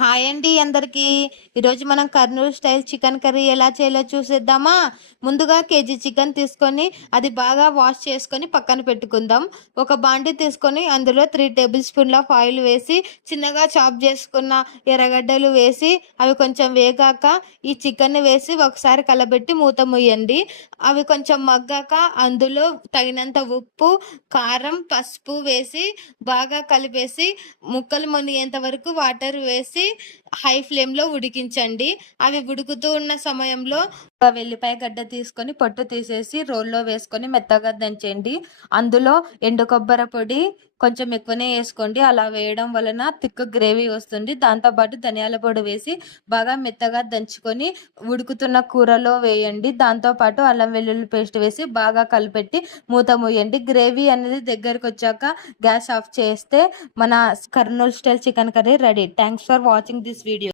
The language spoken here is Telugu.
హాయ్ అండి అందరికీ. ఈరోజు మనం కర్నూలు స్టైల్ చికెన్ కర్రీ ఎలా చేయాలో చూసేద్దామా. ముందుగా కేజీ చికెన్ తీసుకొని అది బాగా వాష్ చేసుకొని పక్కన పెట్టుకుందాం. ఒక బాండి తీసుకొని అందులో 3 టేబుల్ స్పూన్ల ఆఫ్ ఆయిల్ వేసి చిన్నగా చాప్ చేసుకున్న ఎర్రగడ్డలు వేసి అవి కొంచెం వేగాక ఈ చికెన్ వేసి ఒకసారి కలబెట్టి మూత ముయ్యండి. అవి కొంచెం మగ్గాక అందులో తగినంత ఉప్పు, కారం, పసుపు వేసి బాగా కలిపేసి ముక్కలు మునిగేంత వరకు వాటర్ వేసి హై ఫ్లేమ్లో ఉడికించండి. అవి ఉడుకుతూ ఉన్న సమయంలో ఒక వెల్లిపాయ గడ్డ తీసుకొని పొట్టు తీసేసి రోల్లో వేసుకొని మెత్తగా దంచండి. అందులో ఎండు కొబ్బరి పొడి కొంచెం ఎక్కువనే వేసుకోండి. అలా వేయడం వలన థిక్ గ్రేవీ వస్తుంది. దాంతోపాటు ధనియాల పొడి వేసి బాగా మెత్తగా దంచుకొని ఉడుకుతున్న కూరలో వేయండి. దాంతోపాటు అల్లం వెల్లుల్లి పేస్ట్ వేసి బాగా కలిపెట్టి మూత మూయండి. గ్రేవీ అనేది దగ్గరకు వచ్చాక గ్యాస్ ఆఫ్ చేస్తే మన Kurnool style chicken curry ready. Thanks for watching this video.